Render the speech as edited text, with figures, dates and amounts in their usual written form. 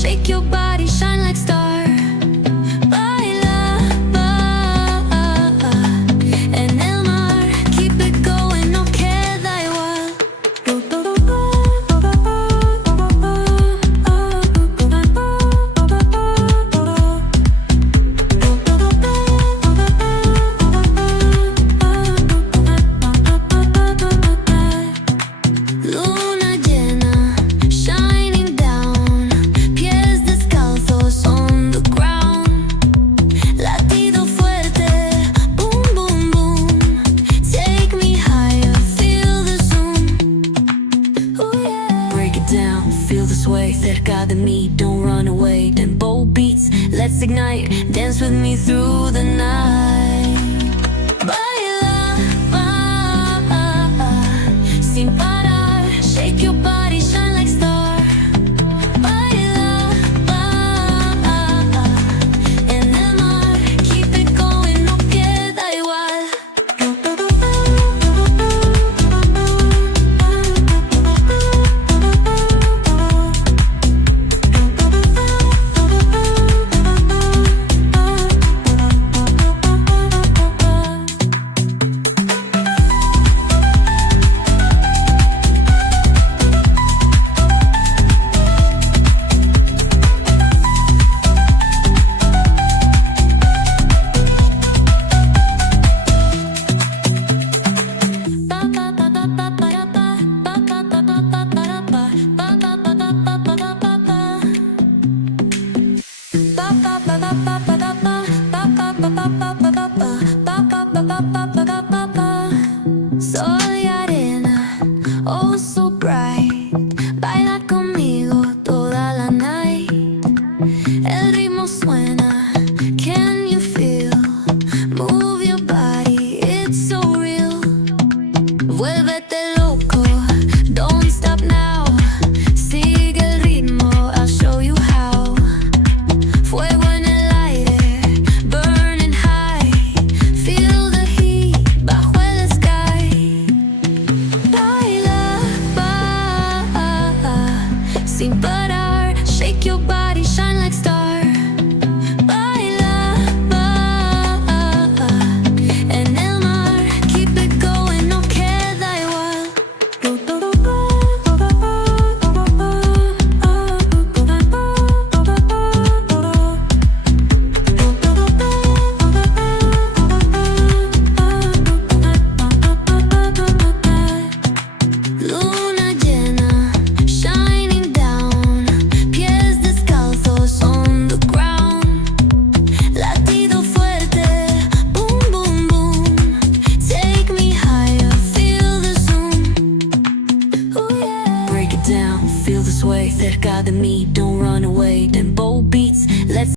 shake your body, shine like star. Baila, en el mar, keep it going, no queda igual. Luna llena, shining down, pies descalzos on the ground. Latido fuerte, boom, boom, boom. Take me higher, feel the zoom. Oh yeah. Break it down, feel the sway. Cerca de mí, don't run away. Tempo beats, let's ignite. Dance with me through the night. Baila, sin parar. Shake your body, shine like star. Baila, en el mar, keep it going, no queda igual. Sol y arena, oh so bright. Baila conmigo toda la night. El ritmo suena, can you feel? Move your body, it's so real. Vuélvete loco, don't stop now. Sigue el ritmo, I'll show you how. Fuego en el aire, burning high. Feel the heat bajo el sky. Baila, sin parar. Shake your body, shine like stars.